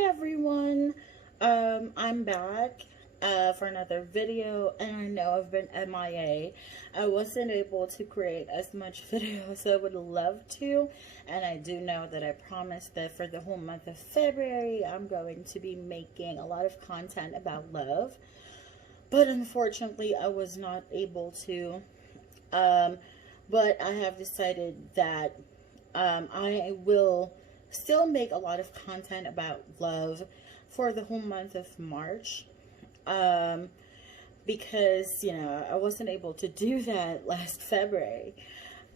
Hi everyone, I'm back for another video, and I know I've been MIA. I wasn't able to create as much video as I would love to, and I do know that I promised that for the whole month of February I'm going to be making a lot of content about love, but unfortunately I was not able to. But I have decided that I will still make a lot of content about love for the whole month of March, because I wasn't able to do that last February,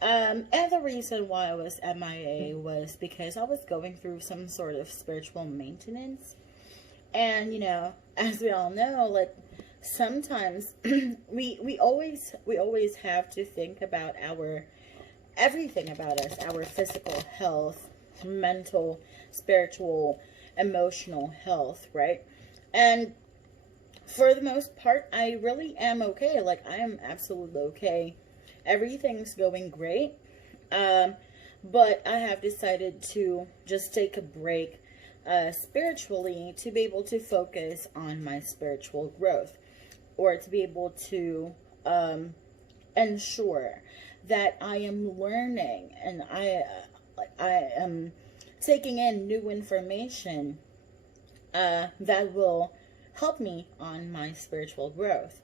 and the reason why I was MIA was because I was going through some sort of spiritual maintenance. And as we all know, like, sometimes we always have to think about everything about us, our physical health, mental, spiritual, emotional health, right? And for the most part, I really am okay. Like, I am absolutely okay. Everything's going great. But I have decided to just take a break spiritually, to be able to focus on my spiritual growth, or to be able to ensure that I am learning and I am taking in new information that will help me on my spiritual growth.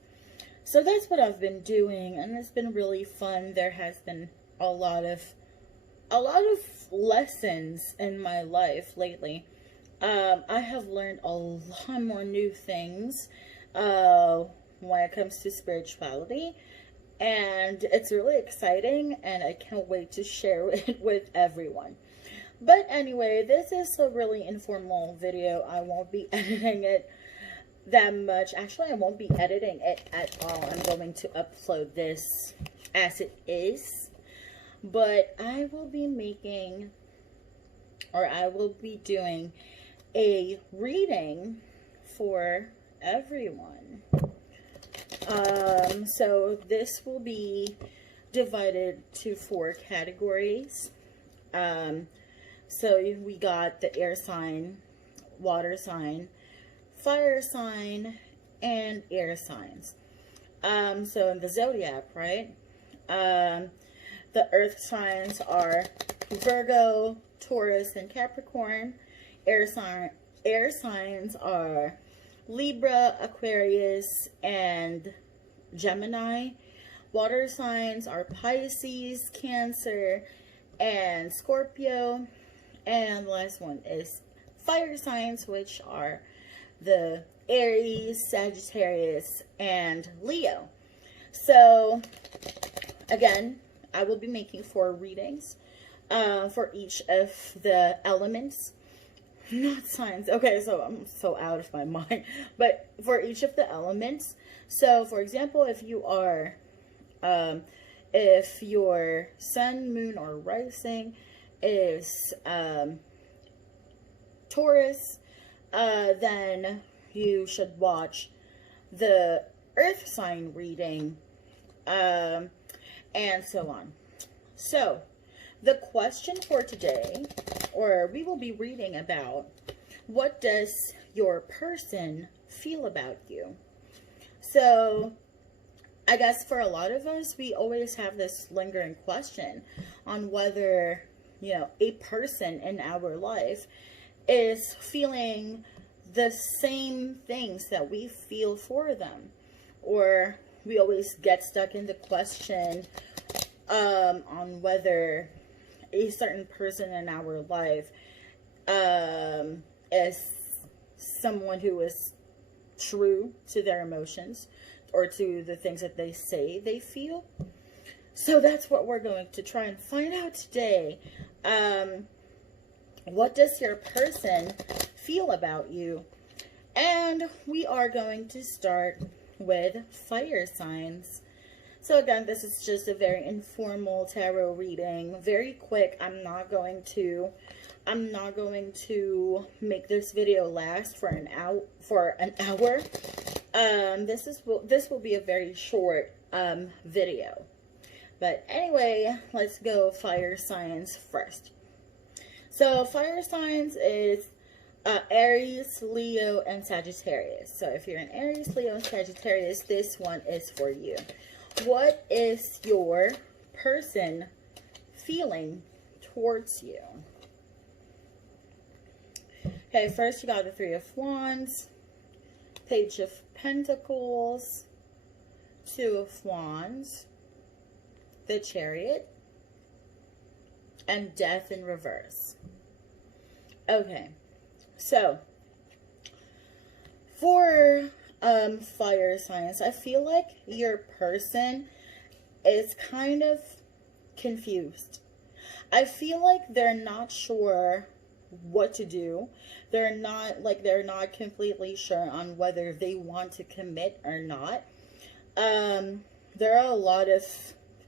So that's what I've been doing, and it's been really fun. There has been a lot of lessons in my life lately. I have learned a lot more new things when it comes to spirituality, and it's really exciting, and I can't wait to share it with everyone. But anyway, this is a really informal video. I won't be editing it that much. Actually, I won't be editing it at all. I'm going to upload this as it is. But I will be doing a reading for everyone. So this will be divided to 4 categories. So we got the air sign, water sign, fire sign, and air signs. So in the Zodiac, right? The earth signs are Virgo, Taurus, and Capricorn. Air signs are Libra, Aquarius, and Gemini. Water signs are Pisces, Cancer, and Scorpio. And the last one is fire signs, which are the Aries, Sagittarius, and Leo. So again, I will be making 4 readings for each of the elements. Not signs. Okay, so I'm so out of my mind. But for each of the elements. So, for example, if you are, if your sun, moon, or rising is Taurus, then you should watch the earth sign reading, and so on. So, the question for today, or we will be reading about, what does your person feel about you? So, I guess for a lot of us, we always have this lingering question on whether, a person in our life is feeling the same things that we feel for them. Or we always get stuck in the question on whether a certain person in our life is someone who is true to their emotions or to the things that they say they feel. So that's what we're going to try and find out today. What does your person feel about you? And we are going to start with fire signs. So again, this is just a very informal tarot reading, very quick. I'm not going to make this video last for an hour. This will be a very short video. But anyway, let's go fire signs first. So fire signs is Aries, Leo, and Sagittarius. So if you're an Aries, Leo, and Sagittarius, this one is for you. What is your person feeling towards you? Okay, first you got the Three of Wands, Page of Pentacles, Two of Wands, the Chariot, and Death in reverse. Okay, so for fire signs, I feel like your person is kind of confused. I feel like they're not sure what to do. They're not completely sure on whether they want to commit or not. There are a lot of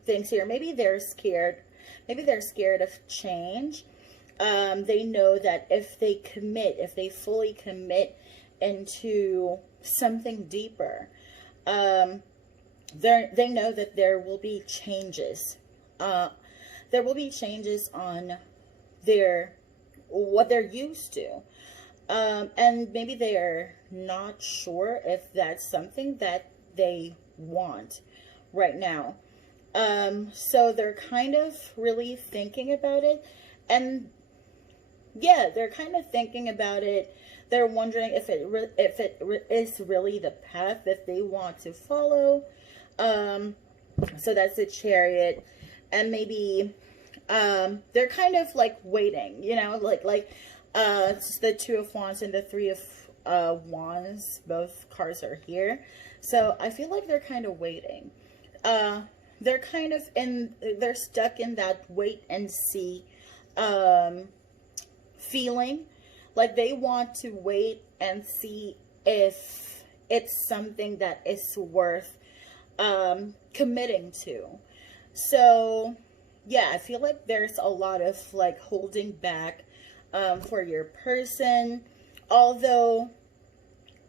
things here. Maybe they're scared. Maybe they're scared of change. They know that if they commit, if they fully commit into something deeper, they know that there will be changes. There will be changes on what they're used to. And maybe they're not sure if that's something that they want right now. So they're kind of really thinking about it. And yeah, they're kind of thinking about it. They're wondering if it is really the path that they want to follow. So that's the Chariot. And maybe they're kind of like waiting, you know, it's the Two of Wands and the Three of Wands. Both cards are here. So I feel like they're kind of waiting. They're kind of they're stuck in that wait and see feeling. Like they want to wait and see if it's something that is worth committing to. So yeah, I feel like there's a lot of like holding back for your person, although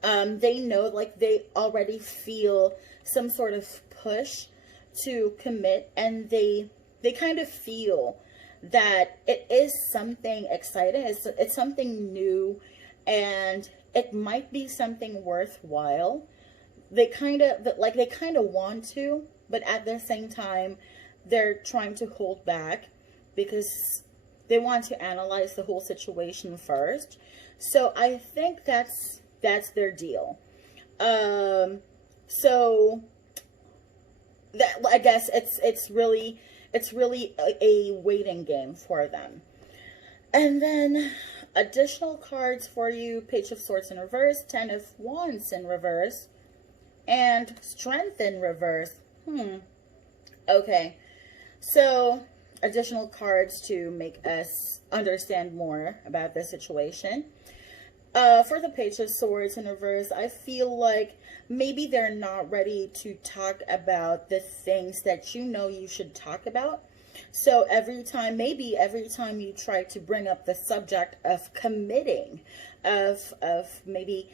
they know, like, they already feel some sort of push to commit, and they kind of feel that it is something exciting, it's something new, and it might be something worthwhile. They kind of want to, but at the same time they're trying to hold back because they want to analyze the whole situation first. So I think that's their deal. So that, I guess it's really a waiting game for them. And then additional cards for you: Page of Swords in reverse, Ten of Wands in reverse, and Strength in reverse. Okay, so additional cards to make us understand more about the situation. For the Page of Swords in reverse, I feel like maybe they're not ready to talk about the things that you know you should talk about. So every time you try to bring up the subject of committing, of maybe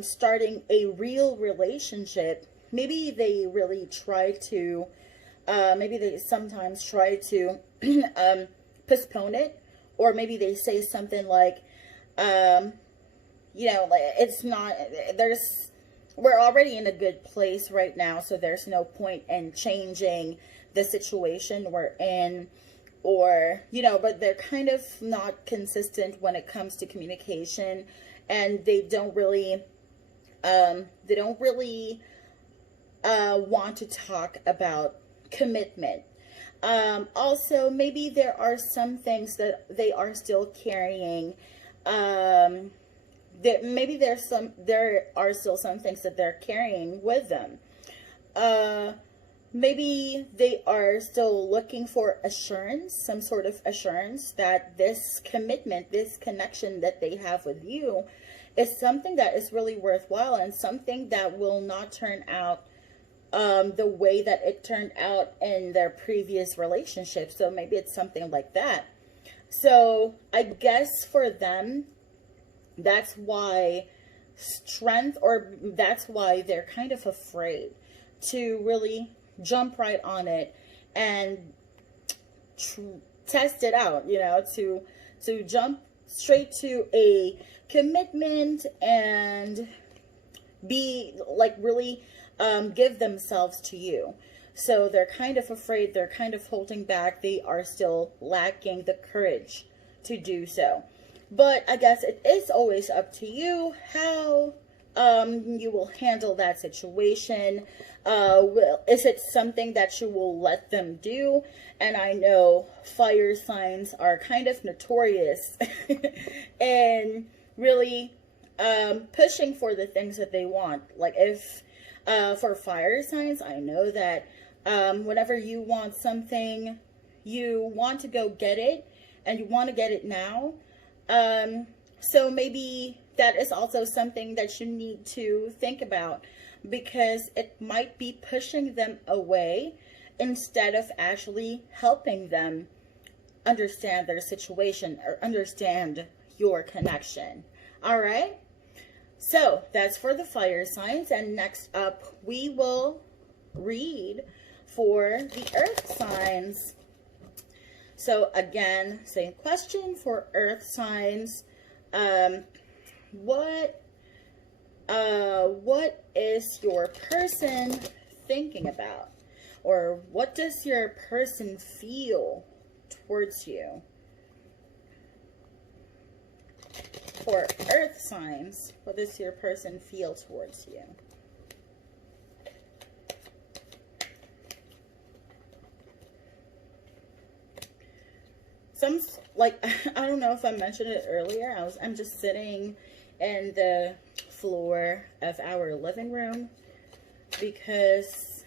starting a real relationship, maybe they really try to, maybe they sometimes try to postpone it, or maybe they say something like, you know, like, it's not, we're already in a good place right now, so there's no point in changing the situation we're in, or, you know, but they're kind of not consistent when it comes to communication, and they don't really want to talk about commitment. Also, maybe there are some things that they are still carrying, maybe there are still some things that they're carrying with them. Maybe they are still looking for assurance, some sort of assurance that this commitment, this connection that they have with you is something that is really worthwhile, and something that will not turn out the way that it turned out in their previous relationship. So maybe it's something like that. So I guess for them, that's why that's why they're kind of afraid to really jump right on it and test it out, you know, to jump straight to a commitment and be like really give themselves to you. So they're kind of afraid, they're kind of holding back, they are still lacking the courage to do so. But I guess it is always up to you how you will handle that situation. Is it something that you will let them do? And I know fire signs are kind of notorious and really pushing for the things that they want. Like if for fire signs, I know that whenever you want something, you want to go get it, and you want to get it now. So maybe that is also something that you need to think about, because it might be pushing them away instead of actually helping them understand their situation or understand your connection. All right. So that's for the fire signs. And next up, we will read for the earth signs. So again, same question for earth signs. What is your person thinking about? Or what does your person feel towards you? For earth signs, what does your person feel towards you? Some, like, I don't know if I mentioned it earlier. I'm just sitting in the floor of our living room because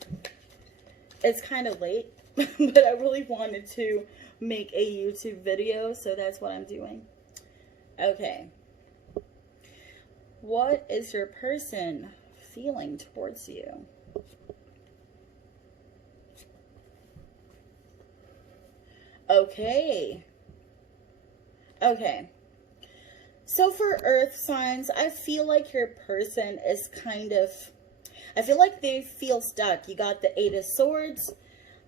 it's kind of late, but I really wanted to make a YouTube video, so that's what I'm doing. Okay. What is your person feeling towards you? Okay. Okay. So for earth signs, I feel like your person is kind of, I feel like they feel stuck. You got the 8 of Swords,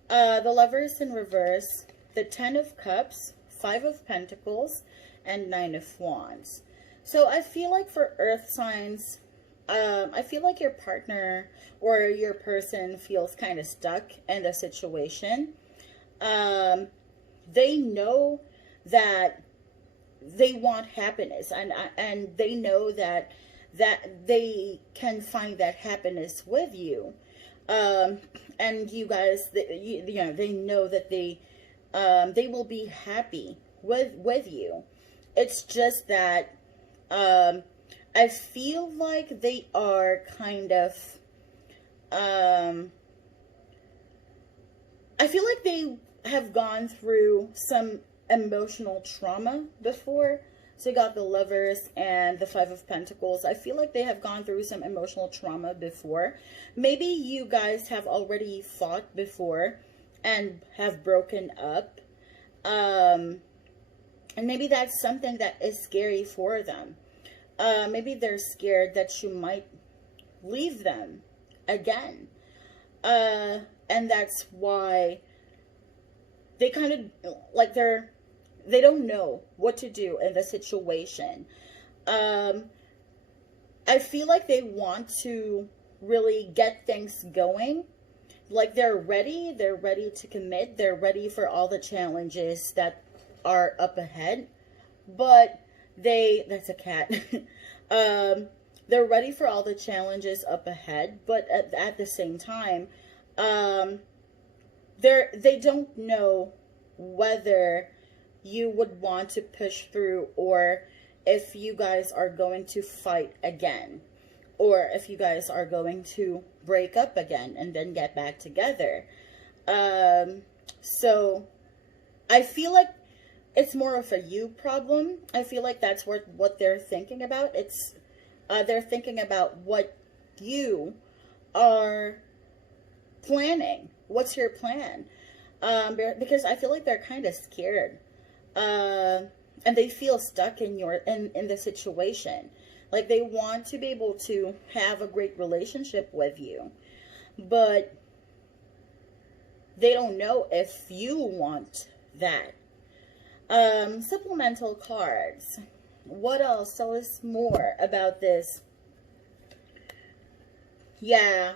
the Lovers in reverse, the 10 of Cups, 5 of Pentacles, and 9 of Wands. So I feel like for earth signs, I feel like your partner or your person feels kind of stuck in the situation. They know that they want happiness, and they know that they can find that happiness with you, and you guys, you know, they know that they will be happy with you. It's just that I feel like they are kind of I feel like they have gone through some emotional trauma before. So you got the Lovers and the 5 of Pentacles. I feel like they have gone through some emotional trauma before. Maybe you guys have already fought before and have broken up. And maybe that's something that is scary for them. Maybe they're scared that you might leave them again. And that's why they kind of, like, they don't know what to do in the situation. I feel like they want to really get things going. Like, they're ready to commit, they're ready for all the challenges that are up ahead. But that's a cat. They're ready for all the challenges up ahead, but at the same time, they don't know whether you would want to push through, or if you guys are going to fight again, or if you guys are going to break up again and then get back together. So I feel like it's more of a you problem. I feel like that's what they're thinking about. It's they're thinking about what you are planning. What's your plan? Because I feel like they're kind of scared. And they feel stuck in the situation. Like, they want to be able to have a great relationship with you, but they don't know if you want that. Supplemental cards. What else? Tell us more about this. Yeah.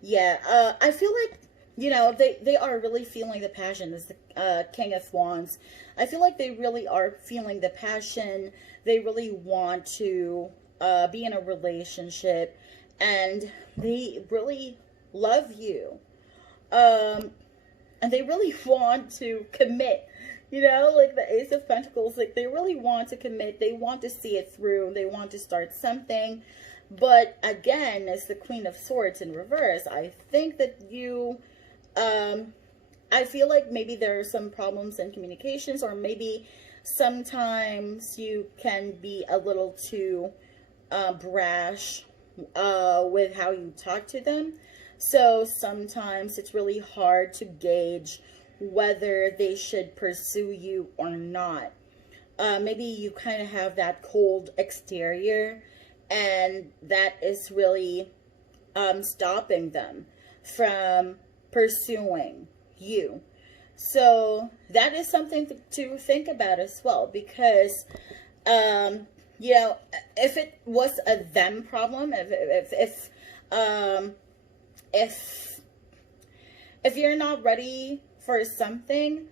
Yeah. I feel like, you know, they are really feeling the passion. As the King of Wands. I feel like they really are feeling the passion. They really want to be in a relationship. And they really love you. And they really want to commit. You know, like the Ace of Pentacles, like they really want to commit. They want to see it through. They want to start something. But again, as the Queen of Swords in reverse, I think that you, I feel like maybe there are some problems in communications, or maybe sometimes you can be a little too brash with how you talk to them. So sometimes it's really hard to gauge whether they should pursue you or not. Maybe you kind of have that cold exterior, and that is really stopping them from pursuing you. So that is something to think about as well, because you know, if it was a them problem, if you're not ready for something,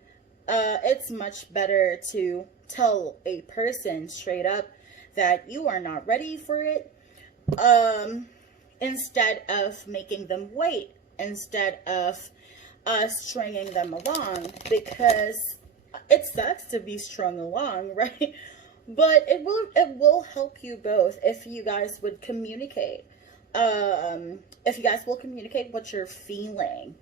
it's much better to tell a person straight up that you are not ready for it, instead of making them wait, instead of stringing them along, because it sucks to be strung along, right? But it will help you both if you guys would communicate. If you guys will communicate what you're feeling.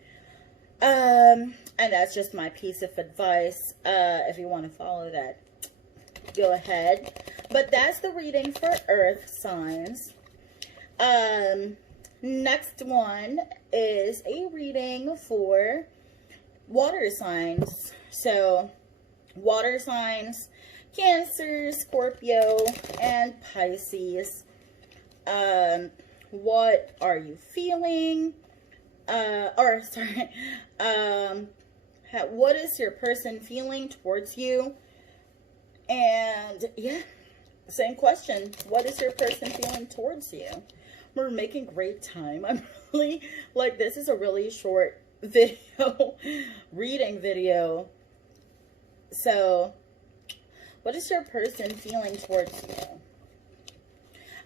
And that's just my piece of advice. If you want to follow that, go ahead. But that's the reading for Earth signs. Next one is a reading for water signs. So, water signs, Cancer, Scorpio, and Pisces. What are you feeling? What is your person feeling towards you? And yeah, same question. What is your person feeling towards you? We're making great time. I'm really, like, this is a really short video, reading video. So, what is your person feeling towards you?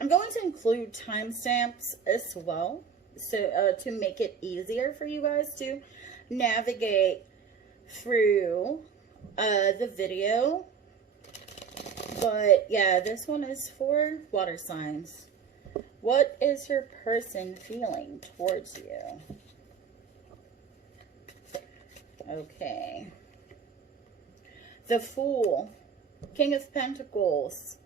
I'm going to include timestamps as well, so to make it easier for you guys to navigate through the video. But yeah, this one is for water signs. What is your person feeling towards you? Okay. The Fool, King of Pentacles,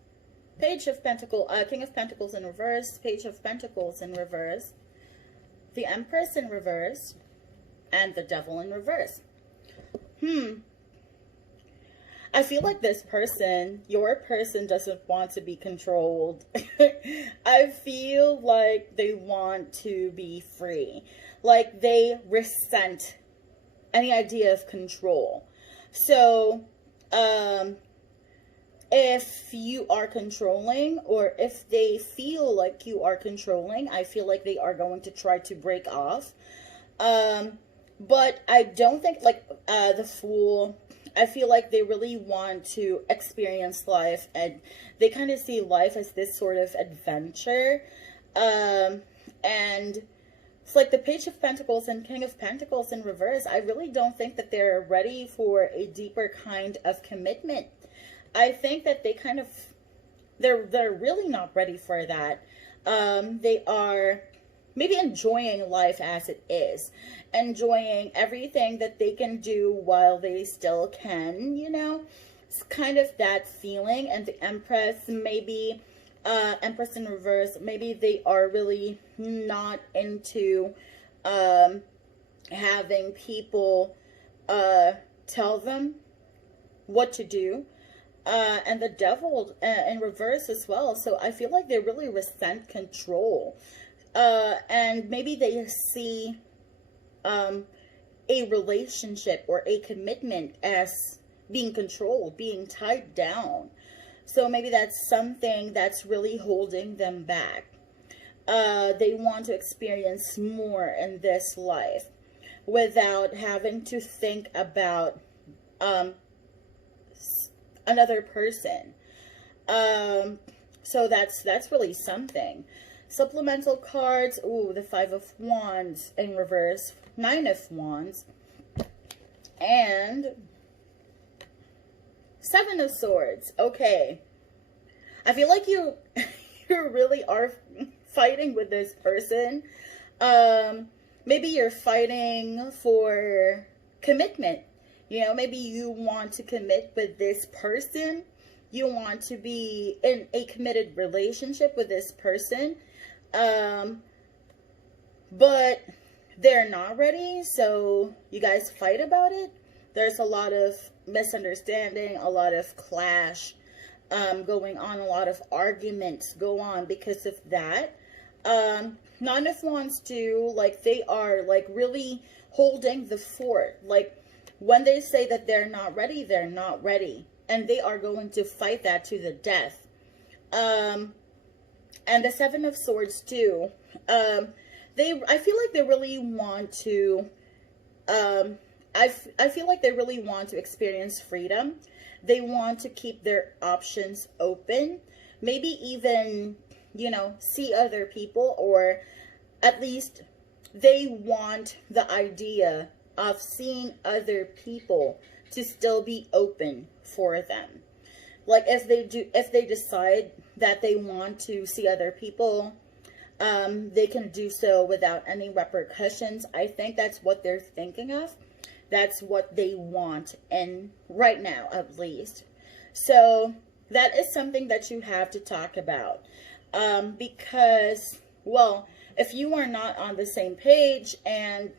Page of Pentacles, King of Pentacles in reverse, Page of Pentacles in reverse, the Empress in reverse, and the Devil in reverse. I feel like this person, your person, doesn't want to be controlled. I feel like they want to be free. Like they resent any idea of control. So, if you are controlling, or if they feel like you are controlling, I feel like they are going to try to break off. But I don't think, like, the Fool, I feel like they really want to experience life, and they kind of see life as this sort of adventure. And it's like the Page of Pentacles and King of Pentacles in reverse. I really don't think that they're ready for a deeper kind of commitment. I think that they kind of, they're really not ready for that. They are maybe enjoying life as it is, enjoying everything that they can do while they still can, you know. It's kind of that feeling. And the Empress, maybe Empress in reverse, maybe they are really not into having people tell them what to do. And the Devil in reverse as well. So I feel like they really resent control. And maybe they see a relationship or a commitment as being controlled, being tied down. So maybe that's something that's really holding them back. They want to experience more in this life without having to think about another person. So that's really something. Supplemental cards. Ooh, the 5 of Wands in reverse, 9 of Wands, and 7 of Swords. Okay, I feel like you really are fighting with this person. Maybe you're fighting for commitment. You know, maybe you want to commit with this person. You want to be in a committed relationship with this person. But they're not ready. So you guys fight about it. There's a lot of misunderstanding, a lot of clash going on, a lot of arguments go on because of that. 9 of Wands too, like they are like really holding the fort. Like when they say that they're not ready, they're not ready. And they are going to fight that to the death. And the 7 of Swords too. I feel like they really want to, I feel like they really want to experience freedom. They want to keep their options open. Maybe even, you know, see other people, or at least they want the idea of seeing other people to still be open for them. Like if they decide that they want to see other people, they can do so without any repercussions. I think that's what they're thinking of. That's what they want, and right now at least. So that is something that you have to talk about. Because, well, if you are not on the same page and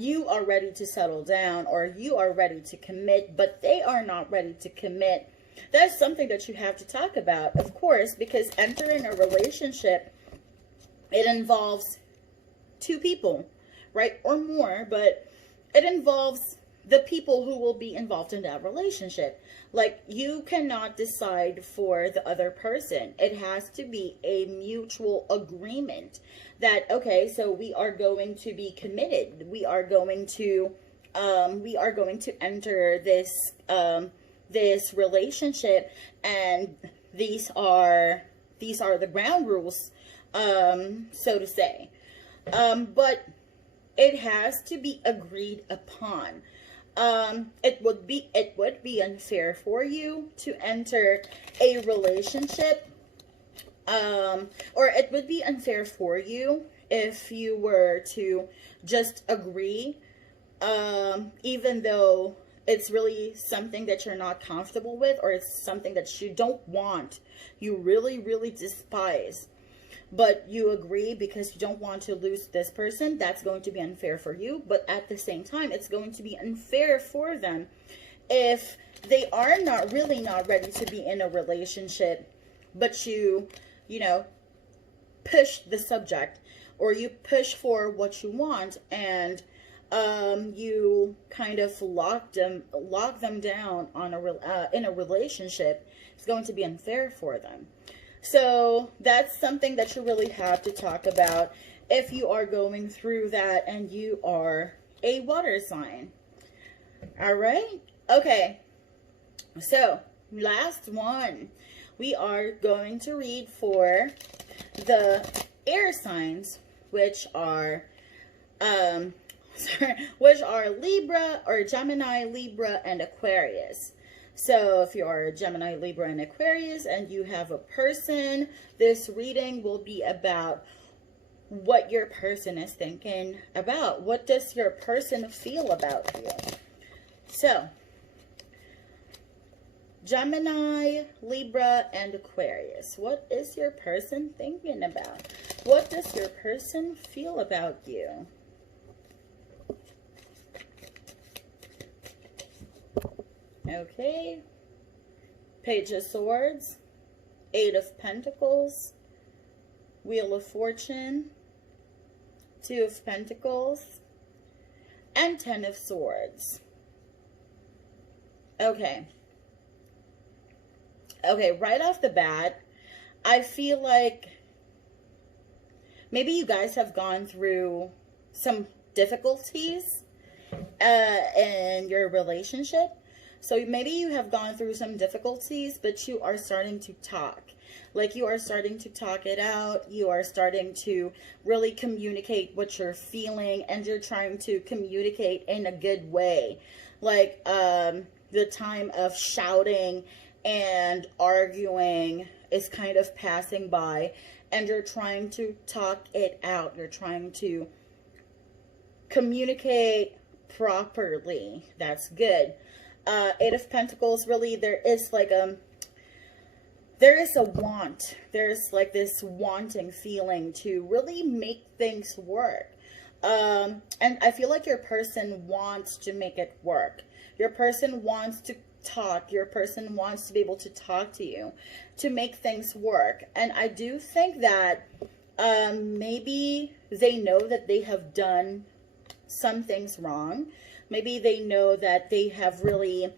you are ready to settle down, or you are ready to commit, but they are not ready to commit, that's something that you have to talk about, of course, because entering a relationship, it involves 2 people, right? Or more, but it involves the people who will be involved in that relationship. Like, you cannot decide for the other person. It has to be a mutual agreement that, okay, so we are going to be committed. We are going to enter this, this relationship, and these are the ground rules, so to say. But it has to be agreed upon. It would be unfair for you to enter a relationship, or it would be unfair for you if you were to just agree, even though it's really something that you're not comfortable with, or it's something that you don't want, you really, really despise, but you agree because you don't want to lose this person. That's going to be unfair for you. But at the same time, it's going to be unfair for them if they are not ready to be in a relationship, but you know, push the subject, or you push for what you want, and you kind of lock them down on in a relationship. It's going to be unfair for them. So that's something that you really have to talk about if you are going through that and you are a water sign. All right. Okay. So last one, we are going to read for the air signs, which are, which are Libra, or Gemini, Libra, and Aquarius. So if you are a Gemini, Libra, and Aquarius, and you have a person, this reading will be about what your person is thinking about. What does your person feel about you? So, Gemini, Libra, and Aquarius. What is your person thinking about? What does your person feel about you? Okay, Page of Swords, 8 of Pentacles, Wheel of Fortune, 2 of Pentacles, and 10 of Swords. Okay. Okay, right off the bat, I feel like maybe you guys have gone through some difficulties in your relationship. So maybe you have gone through some difficulties, but you are starting to talk. Like, you are starting to talk it out. You are starting to really communicate what you're feeling, and you're trying to communicate in a good way. Like, the time of shouting and arguing is kind of passing by, and you're trying to talk it out. You're trying to communicate properly. That's good. Eight of Pentacles, really, there is a want. There's like this wanting feeling to really make things work. And I feel like your person wants to make it work. Your person wants to talk. Your person wants to be able to talk to you to make things work. And I do think that maybe they know that they have done some things wrong. Maybe they know that they have really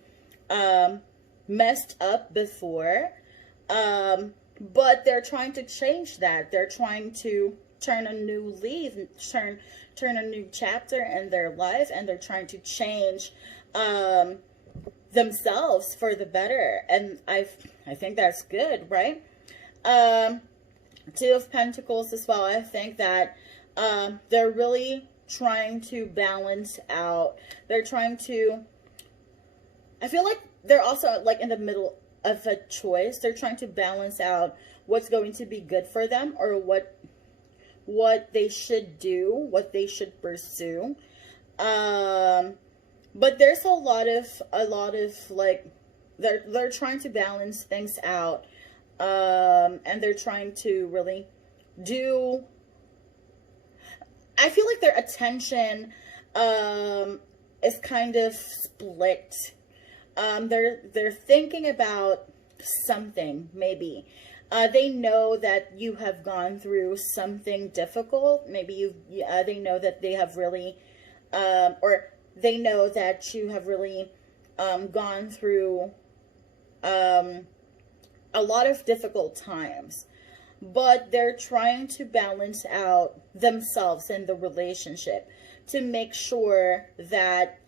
messed up before, but they're trying to change that. They're trying to turn a new leaf, turn a new chapter in their life, and they're trying to change themselves for the better. And I think that's good, right? Two of Pentacles as well. I think that they're really trying to balance out. They're trying to, I feel like they're also like in the middle of a choice. They're trying to balance out what's going to be good for them, or what they should do, what they should pursue. But there's a lot of like, they're trying to balance things out, and they're trying to really do, I feel like their attention is kind of split. They're thinking about something, maybe. They know that you have gone through something difficult. Maybe they know that they have really, or they know that you have really gone through a lot of difficult times. But they're trying to balance out themselves in the relationship to make sure that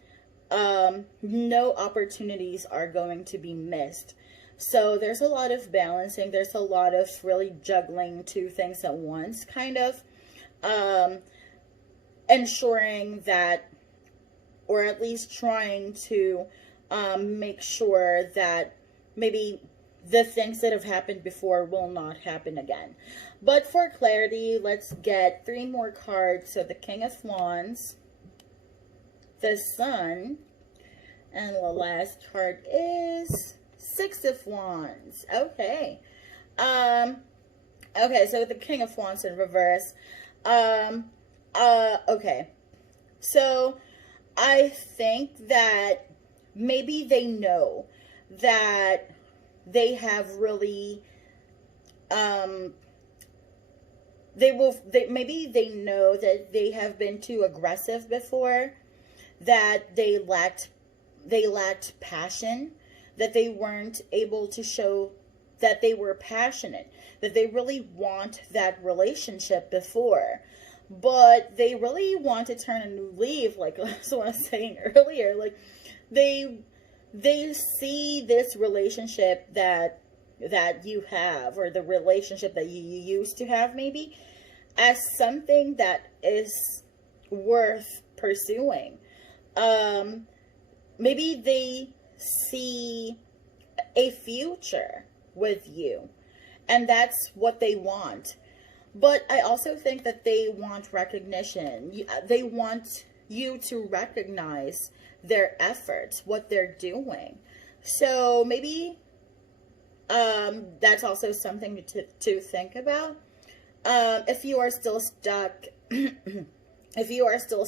no opportunities are going to be missed. So there's a lot of balancing. There's a lot of really juggling two things at once, kind of ensuring that, or at least trying to make sure that maybe the things that have happened before will not happen again. But for clarity, let's get 3 more cards. So the King of Wands, the Sun, and the last card is 6 of Wands. Okay. Okay, so the King of Wands in reverse. Okay. So I think that maybe they know that they have really, maybe they know that they have been too aggressive before, that they lacked passion, that they weren't able to show that they were passionate, that they really want that relationship before, but they really want to turn a new leaf, like that's what I was saying earlier. Like, they see this relationship that you have, or the relationship that you used to have, maybe, as something that is worth pursuing. Maybe they see a future with you, and that's what they want. But I also think that they want recognition. They want you to recognize their efforts, what they're doing. So maybe that's also something to think about. If you are still stuck, if you're still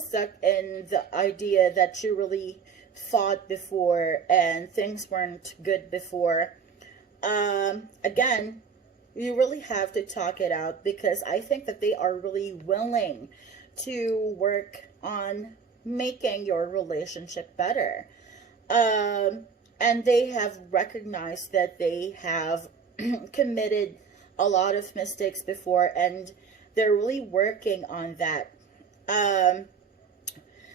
stuck in the idea that you really fought before and things weren't good before, again, you really have to talk it out, because I think that they are really willing to work on making your relationship better. And they have recognized that they have committed a lot of mistakes before, and they're really working on that.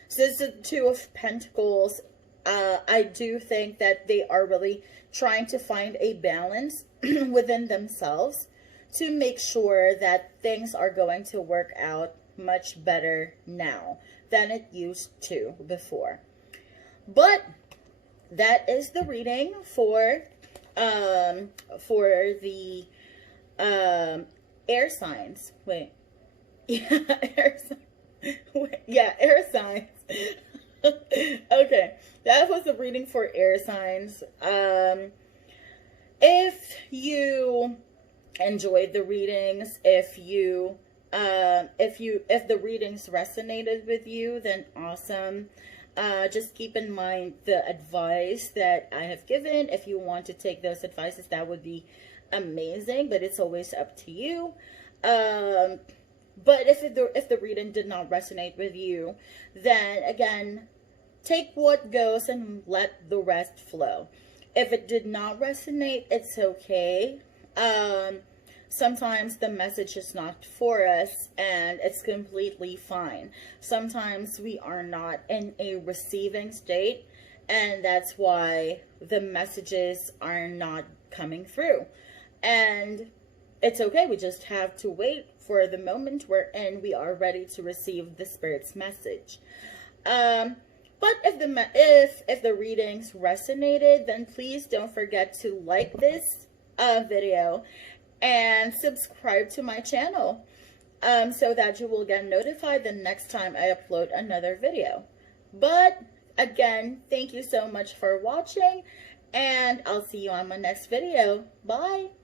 Since the Two of Pentacles, I do think that they are really trying to find a balance within themselves to make sure that things are going to work out much better now than it used to before. But that is the reading for the air signs. Wait. Yeah, air signs. Yeah, air signs. Okay, that was the reading for air signs. If you enjoyed the readings, if the readings resonated with you, then awesome. Just keep in mind the advice that I have given. If you want to take those advices, that would be amazing, but it's always up to you. But if the reading did not resonate with you, then again, take what goes and let the rest flow. If it did not resonate, it's okay. Sometimes the message is not for us, and it's completely fine. Sometimes we are not in a receiving state, and that's why the messages are not coming through. And it's okay. We just have to wait for the moment wherein we are ready to receive the Spirit's message. But if the readings resonated, then please don't forget to like this video and subscribe to my channel so that you will get notified the next time I upload another video. But again, thank you so much for watching, and I'll see you on my next video. Bye!